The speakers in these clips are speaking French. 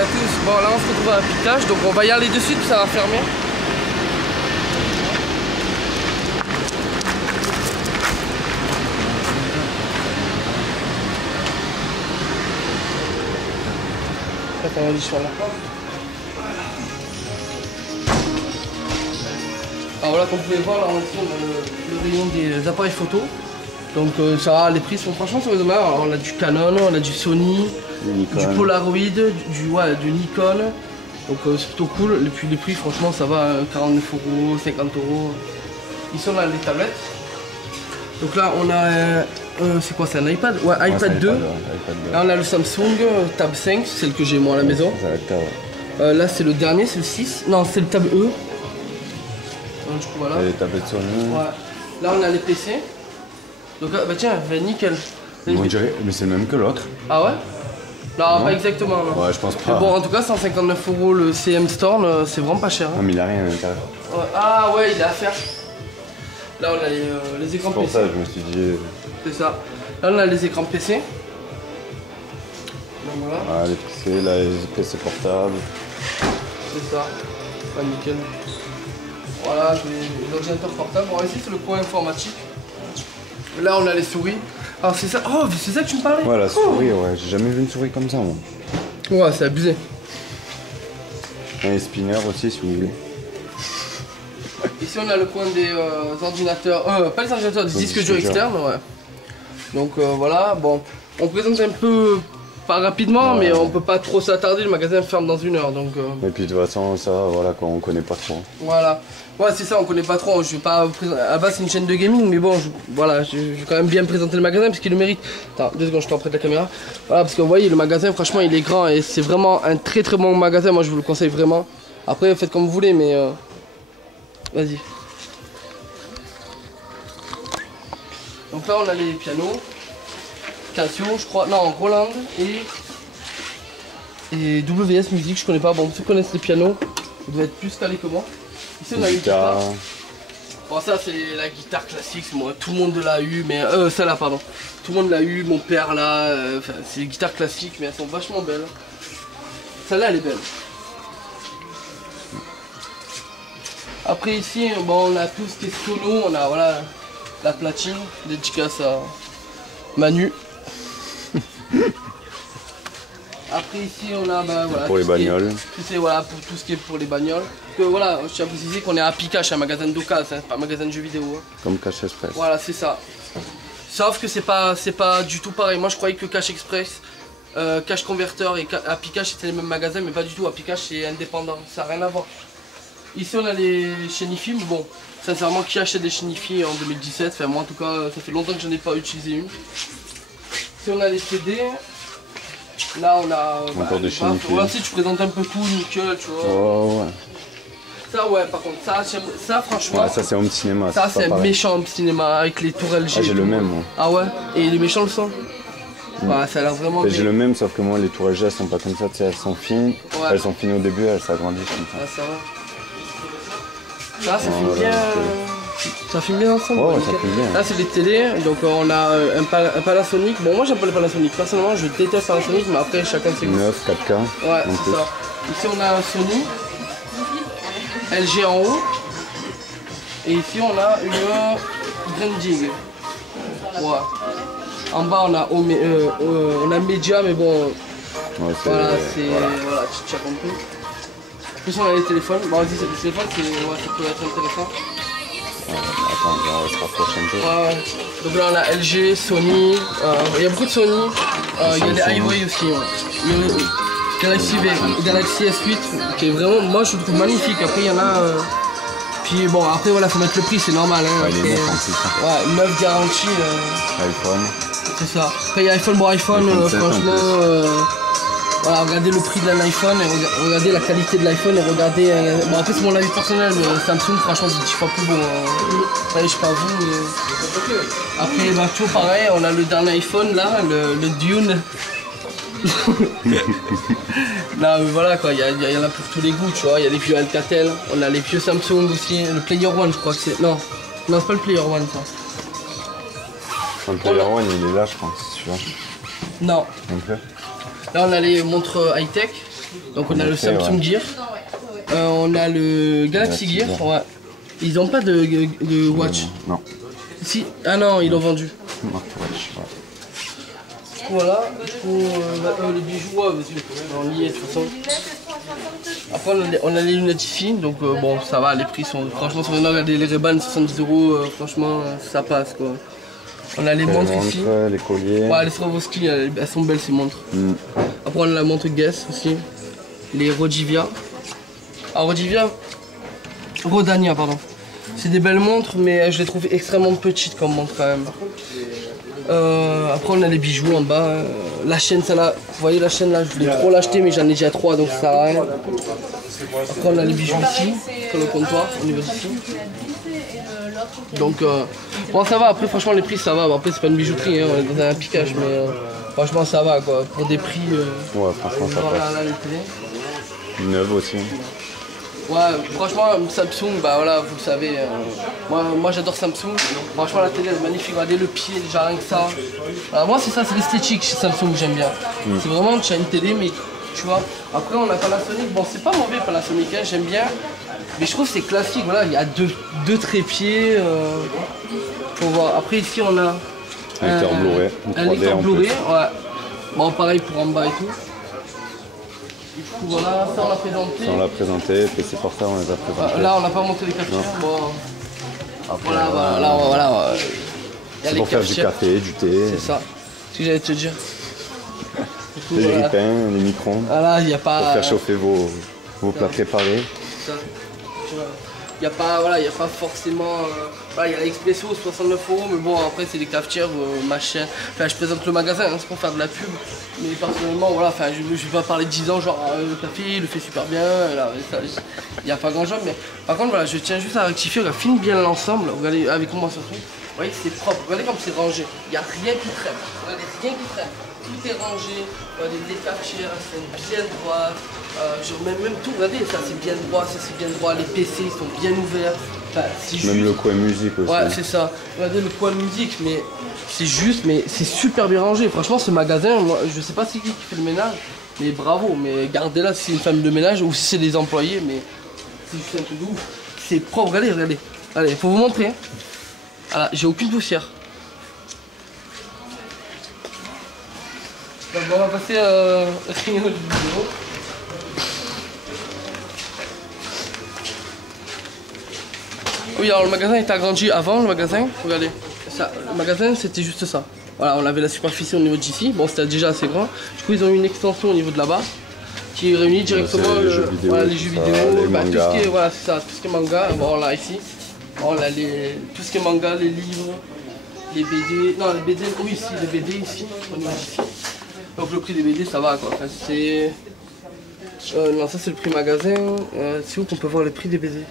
à tous, bon là on se retrouve à Picage, donc on va y aller de suite, ça va fermer. Attends, on va sur la porte. Alors voilà, comme vous pouvez voir, là on trouve le rayon des appareils photo. Donc ça va, les prix sont franchement sur les raisonnables. Alors on a du Canon, on a du Sony, du Polaroid, du Nikon. Donc c'est plutôt cool. Et puis les prix franchement ça va, 49 €, 50 €. Ici on a les tablettes. Donc là on a, c'est quoi, c'est un iPad? Ouais, iPad 2. Là on a le Samsung Tab 5, celle que j'ai moi à la maison. Là c'est le dernier, c'est le 6. Non, c'est le Tab E. Donc, du coup, voilà. Et les tablettes Sony. Ouais. Là on a les PC. Donc bah tiens, nickel. On dirait, mais c'est le même que l'autre. Ah ouais? Non, pas exactement. Non. Ouais, je pense pas. Mais bon, en tout cas, 159 € le CM Storm, c'est vraiment pas cher. Hein. Non, mais il a rien à l'intérieur. Ouais. Ah ouais, il a à faire. Là, on a les écrans PC. C'est pour ça, je me suis dit. C'est ça. Là, on a les écrans PC. Donc voilà. Ah, les PC, là, les PC portables. C'est ça. Ah, nickel. Voilà, les ordinateurs portables. Bon, ici, c'est le coin informatique. Là, on a les souris. Alors, c'est ça. Oh, c'est ça que tu me parlais? Ouais, la souris, ouais. J'ai jamais vu une souris comme ça, moi. Ouais, c'est abusé. Et les spinners aussi, si vous voulez. Ici, on a le coin des ordinateurs. Pas les ordinateurs, des disques durs externes, ouais. Donc voilà, bon. On présente un peu. Pas rapidement, ouais, mais on peut pas trop s'attarder, le magasin ferme dans 1 heure, donc... Et puis de toute façon, ça, voilà, quoi, on connaît pas trop. Voilà. Ouais, c'est ça, on connaît pas trop, je vais pas... À la base, c'est une chaîne de gaming, mais bon, voilà, je vais quand même bien présenter le magasin, parce qu'il le mérite. Attends, 2 secondes, je t'en prête la caméra. Voilà, parce que vous voyez, le magasin, franchement, il est grand, et c'est vraiment un très très bon magasin, moi je vous le conseille vraiment. Après, faites comme vous voulez, mais... Vas-y. Donc là, on a les pianos. Casio, je crois, non, Roland et WS Music, je connais pas. Bon, ceux qui connaissent les pianos, vous devez être plus calés que moi. Ici, on a une guitare. Bon, ça, c'est la guitare classique, moi, tout le monde l'a eu, mais celle-là, pardon. Tout le monde l'a eu, mon père là, c'est des guitares classiques, mais elles sont vachement belles. Celle-là, elle est belle. Après, ici, bon, on a tout ce qui est sono, on a, voilà, la platine, dédicace à Manu. Après ici on a voilà, pour les bagnoles. Voilà, pour tout ce qui est pour les bagnoles. Parce que voilà, je tiens à préciser qu'on est à Picage, un magasin d'occasion, hein, pas un magasin de jeux vidéo. Hein. Comme Cash Express. Voilà, c'est ça. Sauf que c'est pas du tout pareil. Moi je croyais que Cash Express, Cash Converter et à Picage c'était les mêmes magasins, mais pas du tout. À Picage c'est indépendant, ça n'a rien à voir. Ici on a les Shenifi, mais bon, sincèrement qui achète des Shenifi en 2017? Enfin moi en tout cas, ça fait longtemps que je n'en ai pas utilisé une. Ici on a les CD, là on a... Encore des Shenifi. Voilà, si tu présentes un peu tout, nickel, tu vois. Oh ouais. Ça ouais, par contre, ça franchement... Ouais, ça c'est Home Cinéma. Ça c'est un méchant Home Cinéma avec les tours LG. Ah, j'ai le même moi. Ah ouais? Et les méchants le sont? Ouais, ça a l'air vraiment bien. J'ai le même, sauf que moi les tours LG elles sont pas comme ça, tu sais, elles sont fines. Ouais. Elles sont fines au début, elles s'agrandissent comme ça. Ah ça va. Ça filme bien. Ça filme bien ensemble. Oh, ça filme bien. Là c'est les télés, donc on a un Panasonic. Bon moi j'aime pas les Panasonic, personnellement je déteste Panasonic, mais après chacun ses goûts. 9, 4K. Ouais, c'est ça. Ici on a un Sony, LG en haut. Et ici on a une Granding. Ouais. En bas on a Media, mais bon. Ouais, voilà, c'est. Voilà, tu as compris. En plus on a les téléphones. Bon vas-y, les téléphones ça peut être intéressant. Attends, on va se rapprocher un peu. Ouais. Donc là on a LG, Sony, il y a beaucoup de Sony, il y a des Highway aussi. Ouais. Il y a le Galaxy S8 qui est vraiment, moi je le trouve magnifique. Après il y en a... Puis bon après voilà, faut mettre le prix, c'est normal. Hein. Ouais, il est 9 en plus. Ouais, 9 garanties. iPhone. C'est ça. Après il y a iPhone, bon iPhone, franchement... Voilà, regardez le prix d'un iPhone et regardez la qualité de l'iPhone et regardez... Bon après c'est mon avis personnel, mais Samsung franchement c'est 10 fois plus beau. Enfin, je sais pas vous, mais... Après bah, toujours pareil, on a le dernier iPhone là, le Dune. Non mais voilà quoi, il y en a pour tous les goûts, tu vois, il y a les vieux Alcatel, on a les vieux Samsung aussi, le Player One je crois que c'est... Non, c'est pas le Player One ça. Le Player One il est là je pense, tu vois. Non. Donc là. Là on a les montres high-tech, Donc on a le Samsung Gear, on a le Galaxy Gear, ouais. Ils n'ont pas de watch. Non. Si, ah non, ils l'ont vendu. Voilà, les bijoux, ouais, on y est de toute façon. Après on a les lunettes IFI, donc bon ça va, les prix sont franchement sur regardez les Ray-Ban 70 €, franchement ça passe quoi. On a les montres ici. Les colliers. Ouais, les Swarovski, elles sont belles ces montres. Après on a la montre Guess aussi. Les Rodivia. Ah Rodania pardon. C'est des belles montres mais je les trouve extrêmement petites comme montres quand même. Après on a les bijoux en bas. La chaîne celle-là, vous voyez la chaîne là, je voulais trop l'acheter mais j'en ai déjà 3 donc ça sert à rien. Après on a les bijoux ici, sur le comptoir, au niveau d'ici. Donc bon ça va, après franchement les prix ça va, bon, après c'est pas une bijouterie, hein, on est dans un piquage mais franchement ça va quoi, pour des prix ouais franchement ça passe. Neuve aussi. Ouais franchement Samsung, bah voilà vous le savez, moi j'adore Samsung, franchement la télé elle est magnifique, regardez le pied déjà rien que ça. Alors, moi c'est ça, c'est l'esthétique chez Samsung que j'aime bien, c'est vraiment tu as une télé mais tu vois, après on a Panasonic, bon c'est pas mauvais Panasonic, hein, j'aime bien. Mais je trouve que c'est classique, voilà, il y a deux trépieds. Faut voir. Après ici on a un lecteur Blu-ray, ouais. Bon pareil pour en bas et tout. Du coup voilà, ça on l'a présenté. Ça on l'a présenté, PC Portable on les a présentés. Là on n'a pas monté les captures. Bon. Après, voilà. C'est pour faire du café, du thé. C'est ça. Ce que j'allais te dire. Les ripins, les microns. Voilà, il n'y a pas. Pour faire chauffer vos plats préparés. Il n'y a pas forcément. Il y a l'Expresso 69 €, mais bon après c'est des cafetières, machin. Enfin je présente le magasin, hein, c'est pour faire de la pub. Mais personnellement voilà, enfin je vais pas parler de 10 ans, genre le café il le fait super bien, il n'y a pas grand chose. Mais par contre voilà, je tiens juste à rectifier, filme bien l'ensemble, regardez avec moi surtout. Vous voyez que c'est propre, regardez comme c'est rangé, il n'y a rien qui traîne. Regardez, rien qui traîne. Tout est rangé, les cafetières sont bien droites, même tout, regardez, ça c'est bien droit, ça c'est bien droit, les PC ils sont bien ouverts. Enfin, même le coin musique aussi. Ouais c'est ça, regardez le coin musique, mais c'est juste, mais c'est super bien rangé. Franchement ce magasin, moi, je sais pas c'est qui fait le ménage, mais bravo, mais gardez-la si c'est une femme de ménage ou si c'est des employés, mais c'est juste un truc de ouf. C'est propre, regardez, allez, faut vous montrer. Hein. Voilà, j'ai aucune poussière. Donc on va passer à la vidéo. Oui, alors le magasin est agrandi avant le magasin, regardez. Ça, le magasin c'était juste ça. Voilà, on avait la superficie au niveau d'ici, bon c'était déjà assez grand. Du coup ils ont eu une extension au niveau de là-bas qui réunit directement les jeux vidéo, les tout ce qui est, voilà, c'est ça, tout ce qui est manga. Bon là ici, bon, là, tout ce qui est manga, les livres, les BD, non les BD, oui ici, les BD ici, au niveau d'ici. Donc le prix des BD ça va quoi, enfin, c'est... non ça c'est le prix magasin, c'est où qu'on peut voir le prix des BD?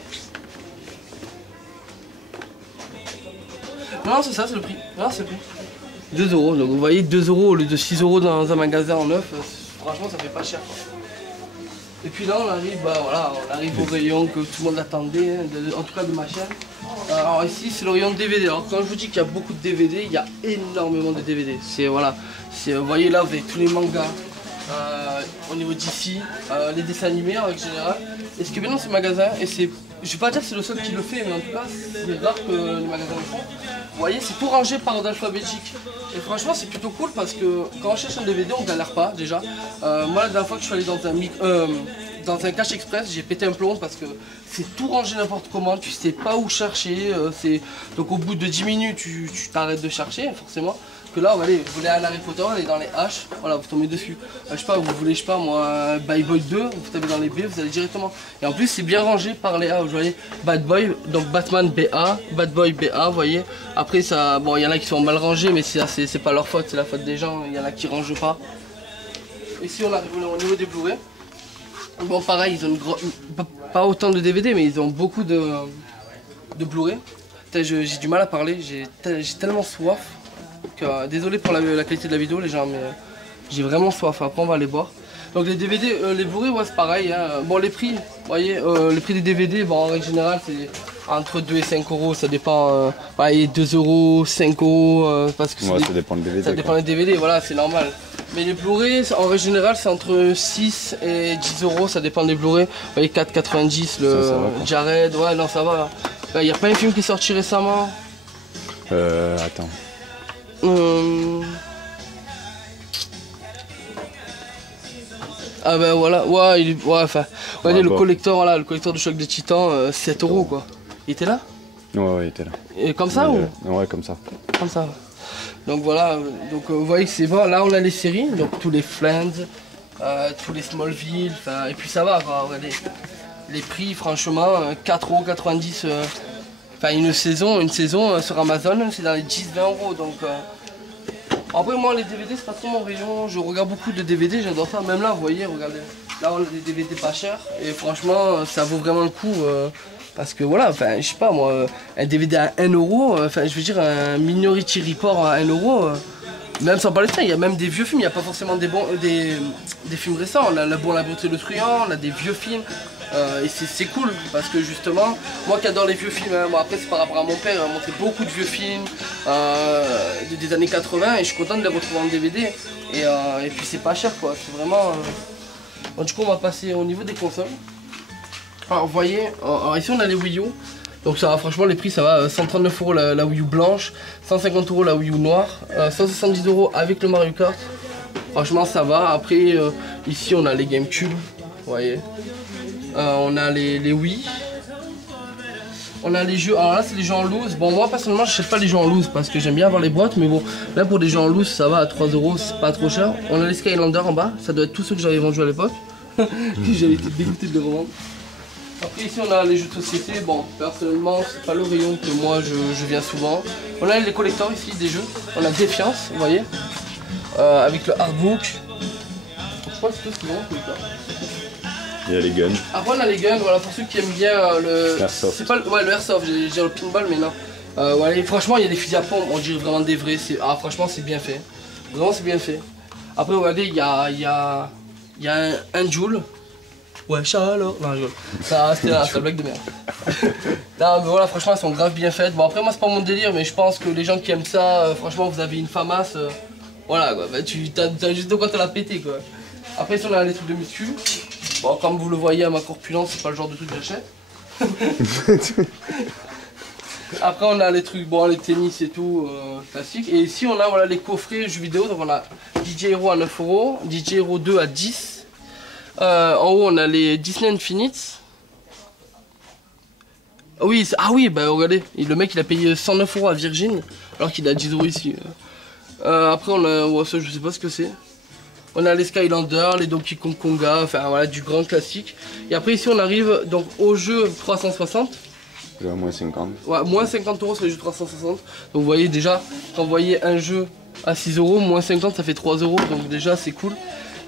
Non c'est ça, c'est le prix, non c'est le prix. 2 €, donc vous voyez 2 € au lieu de 6 € dans un magasin en neuf, franchement ça fait pas cher quoi. Et puis là on arrive, on arrive au rayon que tout le monde attendait, hein, en tout cas de ma chaîne. Alors ici c'est le rayon de DVD, alors quand je vous dis qu'il y a beaucoup de DVD, il y a énormément de DVD. C'est voilà, vous voyez là vous avez tous les mangas, au niveau d'ici, les dessins animés en général. Et ce qui est bien dans ce magasin, et c'est, je vais pas dire que c'est le seul qui le fait, mais en tout cas c'est rare que les magasins le font. Vous voyez c'est tout rangé par ordre alphabétique. Et franchement c'est plutôt cool parce que quand on cherche un DVD on galère pas déjà. Moi la dernière fois que je suis allé dans un cache express, j'ai pété un plomb parce que c'est tout rangé n'importe comment, tu sais pas où chercher, donc au bout de 10 minutes tu t'arrêtes de chercher forcément. Que là, allez, vous voulez un Harry Potter, allez dans les H, voilà, vous tombez dessus. Je sais pas, vous voulez, je sais pas moi, un Bad Boy 2, vous tapez dans les B, vous allez directement. Et en plus, c'est bien rangé par les A, vous voyez, Bad Boy, donc Batman BA, Bad Boy BA, vous voyez. Après, ça, bon, il y en a qui sont mal rangés, mais c'est pas leur faute, c'est la faute des gens, il y en a qui rangent pas. Ici, on arrive au niveau des Blu-ray. Bon, pareil, ils ont pas autant de DVD, mais ils ont beaucoup de Blu-ray. J'ai du mal à parler, j'ai tellement soif. Désolé pour la qualité de la vidéo les gens, mais j'ai vraiment soif, après on va aller boire. Donc les DVD, les Blu-ray, ouais, c'est pareil, hein. Bon les prix, vous voyez, les prix des DVD, bon en règle générale c'est entre 2 et 5 €, ça dépend, 2 €, 5 €, parce que ouais, ça dépend des DVD. Ça dépend des DVD, voilà, c'est normal. Mais les Blu-ray, en règle générale, c'est entre 6 et 10 euros, ça dépend des Blu-ray. Vous voyez, 4,90, le Jared, ouais, non, ça va. Il n'y a pas un film qui est sorti récemment. Attends. Ah ben voilà, ouais, enfin, ouais, le collector, voilà, le collector de Choc des Titans, 7 euros quoi. Il était là? Ouais, il était là. Et comme ça ou? Ouais, comme ça. Comme ça. Donc voilà, donc vous voyez que c'est bon. Là on a les séries, donc tous les Friends, tous les Smallville, et puis ça va quoi. Les prix franchement, 4,90 €. Enfin une saison sur Amazon, c'est dans les 10-20 euros donc. Après moi les DVD c'est pas trop mon rayon, je regarde beaucoup de DVD, j'adore ça, même là vous voyez, regardez, là on a des DVD pas chers et franchement ça vaut vraiment le coup parce que voilà, enfin je sais pas moi, un DVD à 1 €, enfin je veux dire un Minority Report à 1 €, même sans parler de ça, il y a même des vieux films, il n'y a pas forcément des films récents, on a La Bonne, la Brute et le Truand, on a des vieux films. Et c'est cool parce que justement, moi qui adore les vieux films, hein, bon après c'est par rapport à mon père, il m'a montré beaucoup de vieux films des années 80 et je suis content de les retrouver en DVD. Et puis c'est pas cher quoi, c'est vraiment... Bon, du coup on va passer au niveau des consoles. Alors vous voyez, alors ici on a les Wii U. Donc ça va, franchement les prix ça va, 139 € la Wii U blanche, 150 € la Wii U noire, 170 € avec le Mario Kart. Franchement ça va, après ici on a les GameCube, vous voyez. On a les Wii. On a les jeux, alors là c'est les jeux en loose. Bon moi personnellement je n'achète pas les jeux en loose parce que j'aime bien avoir les boîtes. Mais bon là pour des jeux en loose ça va à 3 €, c'est pas trop cher. On a les Skylanders en bas, ça doit être tous ceux que j'avais vendus à l'époque. Que j'avais été dégoûté de les revendre. Après ici on a les jeux de société, bon personnellement c'est pas le rayon que moi je viens souvent. On a les collectors ici des jeux, on a Défiance, vous voyez, avec le artbook. Je crois que c'est tout ce qu'ils ont collector. Il y a les guns. Après on a les guns, voilà pour ceux qui aiment bien le... Airsoft. C'est pas le... Ouais le airsoft, j'ai dire le pinball mais non. Ouais, franchement il y a des fusils à pompe, on dirait vraiment des vrais, franchement c'est bien fait. Vraiment c'est bien fait. Après regardez il y a un Joule. Ouais, chaleur. Non, je rigole. Ça, c'était la blague de merde. Non, mais voilà, franchement, elles sont grave bien faites. Bon, après, moi, c'est pas mon délire, mais je pense que les gens qui aiment ça, franchement, vous avez une famasse. Voilà, quoi. Bah, t'as juste de quoi te la péter, quoi. Après, si on a les trucs de muscu, bon, comme vous le voyez à ma corpulence, c'est pas le genre de truc que j'achète. Après, on a les trucs, bon, les tennis et tout, classiques. Et ici, on a voilà, les coffrets jeux vidéo. Donc, on a DJ Hero à 9 €, DJ Hero 2 à 10 €. En haut on a les Disney Infinite. Ah oui, bah regardez, le mec il a payé 109 € à Virgin alors qu'il a 10 € ici. Après on a, ça je sais pas ce que c'est. On a les Skylanders, les Donkey Kong Konga, enfin voilà du grand classique. Et après ici on arrive donc au jeu 360. Moins 50. Ouais, moins 50 € sur les jeux 360. Donc vous voyez déjà, quand vous voyez un jeu à 6 €, moins 50 ça fait 3 €, donc déjà c'est cool.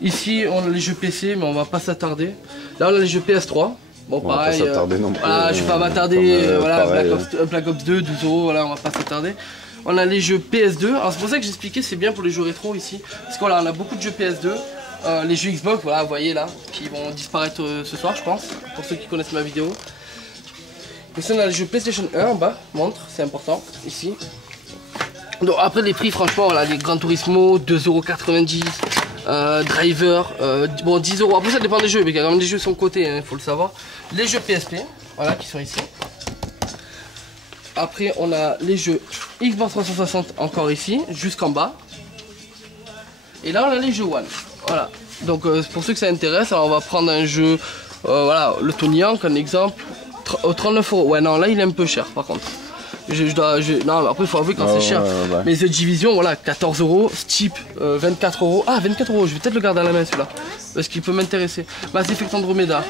Ici on a les jeux PC mais on va pas s'attarder. Là on a les jeux PS3. Bon pareil, voilà, je vais pas m'attarder, voilà, Black Ops 2, 12 €, voilà, on va pas s'attarder. On a les jeux PS2, alors c'est pour ça que j'expliquais c'est bien pour les jeux rétro ici. Parce qu'on a beaucoup de jeux PS2, les jeux Xbox, voilà, vous voyez là, qui vont disparaître ce soir je pense, pour ceux qui connaissent ma vidéo. Ici on a les jeux PlayStation 1 en bas, montre, c'est important, ici. Donc après les prix franchement, voilà, les Gran Turismo, 2,90 €. Driver, bon 10 €, après ça dépend des jeux, mais il y a quand même des jeux sont cotés, il faut le savoir. Les jeux PSP, voilà, qui sont ici. Après on a les jeux Xbox 360 encore ici, jusqu'en bas. Et là on a les jeux One, voilà. Donc pour ceux que ça intéresse, alors on va prendre un jeu, voilà, le Tony Hawk, un exemple, 39 €, ouais non là il est un peu cher par contre. Non, après il faut avouer quand c'est cher. Ouais. Mais The Division, voilà, 14 €. Steep, 24 €. Ah, 24 €, je vais peut-être le garder à la main celui-là. Parce qu'il peut m'intéresser. Mass Effect Andromeda,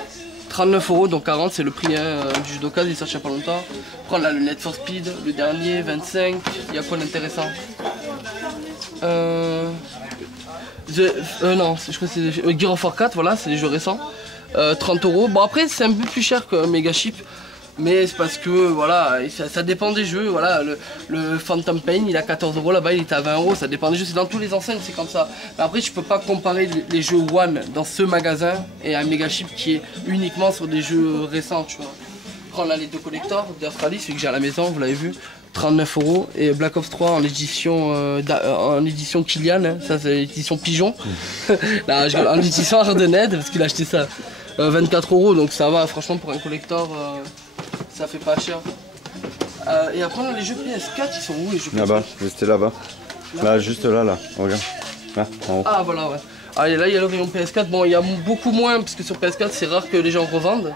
39 €, donc 40, c'est le prix du judoka, il est sorti il y a pas longtemps. Après, on a le Need for Speed, le dernier, 25. Il y a quoi d'intéressant non, je crois que c'est Gear of War 4, voilà, c'est des jeux récents. 30 €. Bon, après, c'est un peu plus cher que Mega Chip. Mais c'est parce que voilà, ça dépend des jeux, voilà, le Phantom Pain il a 14 € là-bas, il est à 20 €, ça dépend des jeux, c'est dans tous les enseignes, c'est comme ça. Mais après je peux pas comparer les jeux One dans ce magasin et un Mega Chip qui est uniquement sur des jeux récents, tu vois. Après on a les deux collectors d'Australie, celui que j'ai à la maison, vous l'avez vu. 39 €. Et Black Ops 3 en édition Kylian, hein. Ça c'est l'édition Pigeon. Là, en édition Ardened, parce qu'il a acheté ça 24 €, donc ça va, franchement pour un collector, ça fait pas cher. Et après on a les jeux PS4, ils sont où les jeux PS4? Là-bas, c'était là-bas. Là, juste là, regarde. Là, en haut. Ah voilà, ouais. Ah, et là il y a le rayon PS4, bon il y a beaucoup moins, parce que sur PS4 c'est rare que les gens revendent.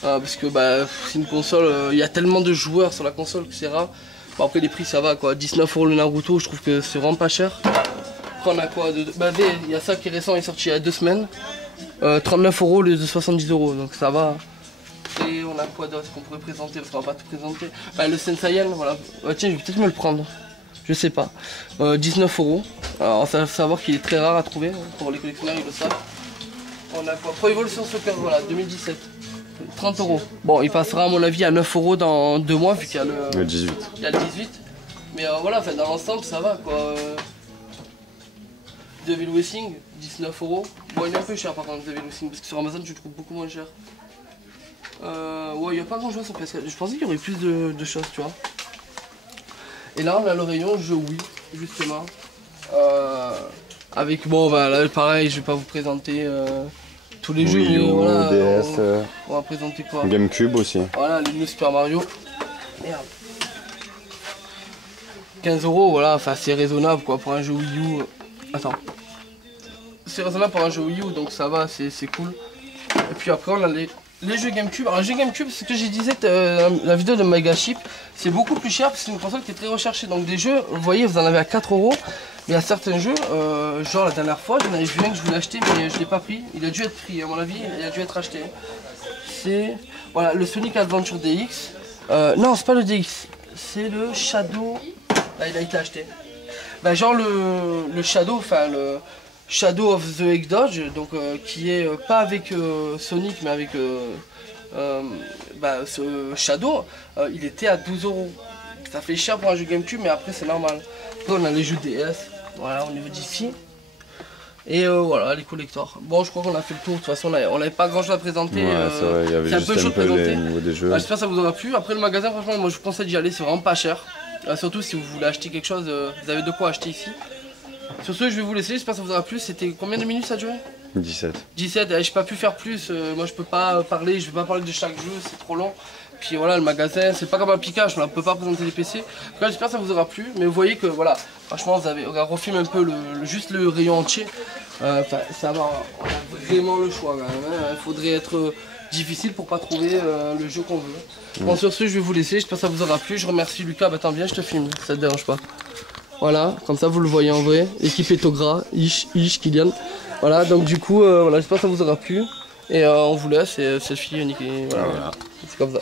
Parce que bah, c'est une console, il y a tellement de joueurs sur la console que c'est rare. Bon, après les prix ça va quoi, 19 € le Naruto, je trouve que c'est vraiment pas cher. Après on a quoi bah, il y a ça qui est récent, il est sorti il y a 2 semaines. 39 € le de 70 €, donc ça va. Et on a quoi d'autre qu'on pourrait présenter, parce qu'on va pas tout présenter. Bah, le Senseiyan, voilà. Tiens, je vais peut-être me le prendre. Je sais pas. 19 €. Alors ça faut savoir qu'il est très rare à trouver, hein, pour les collectionneurs ils le savent. On a quoi Pro Evolution Soccer, voilà, 2017. 30 €. Bon, il passera à mon avis à 9 € dans 2 mois vu qu'il y a le 18. Il y a le 18. Mais voilà, enfin, dans l'ensemble ça va quoi. Devil Wishing, 19 €. Bon, il est un peu cher par contre, Devil Wishing, parce que sur Amazon tu le trouves beaucoup moins cher. Ouais, il n'y a pas grand chose sur PS4. Je pensais qu'il y aurait plus de choses, tu vois. Et là, on a le rayon jeux Wii, justement. Avec, bon, bah, là, pareil, je vais pas vous présenter tous les jeux. Wii U, voilà, DS. on va présenter quoi? GameCube aussi. Voilà, les Super Mario. Merde. 15 €, voilà, enfin, c'est raisonnable quoi pour un jeu Wii U. Attends. C'est raisonnable pour un jeu Wii U, donc ça va, c'est cool. Et puis après, on a les jeux GameCube. Alors, les jeux GameCube, ce que j'ai disais la vidéo de Megaship, c'est beaucoup plus cher parce que c'est une console qui est très recherchée. Donc, des jeux, vous voyez, vous en avez à 4 €. Mais il y a certains jeux, genre la dernière fois, j'en avais vu un que je voulais acheter, mais je l'ai pas pris. Il a dû être pris, à mon avis, il a dû être acheté. C'est voilà, le Sonic Adventure DX. Non, c'est pas le DX, c'est le Shadow. Là, il a été acheté. Bah, genre le Shadow, enfin le Shadow of the Hedgehog, donc qui est pas avec Sonic mais avec ce Shadow, il était à 12 €. Ça fait cher pour un jeu GameCube, mais après c'est normal. Après on a les jeux DS, voilà au niveau d'ici. Et voilà les collectors. Bon, je crois qu'on a fait le tour, de toute façon on n'avait pas grand chose à présenter. Ouais, c'est vrai, il y avait juste un peu les niveaux des jeux. J'espère que ça vous aura plu. Après le magasin, franchement, moi je vous conseille d'y aller, c'est vraiment pas cher. Surtout si vous voulez acheter quelque chose, vous avez de quoi acheter ici. Sur ce, je vais vous laisser, j'espère que ça vous aura plu. C'était combien de minutes ça a duré? 17. 17, j'ai pas pu faire plus, moi je peux pas parler, je vais pas parler de chaque jeu, c'est trop long. Puis voilà, le magasin, c'est pas comme un Pikachu, on ne peut pas présenter les PC. J'espère que ça vous aura plu, mais vous voyez que voilà, franchement, vous avez refilme un peu juste le rayon entier. Enfin, ça va, on a vraiment le choix quand même, hein. Il faudrait être difficile pour pas trouver le jeu qu'on veut. Bon, sur ce, je vais vous laisser, j'espère que ça vous aura plu. Je remercie Lucas, bah attends, viens, je te filme, ça te dérange pas. Voilà, comme ça vous le voyez en vrai. L'équipe est au gras, Ish, Kylian. Voilà, donc du coup, voilà, j'espère que ça vous aura plu. Et on vous laisse, et selfie, voilà. C'est comme ça.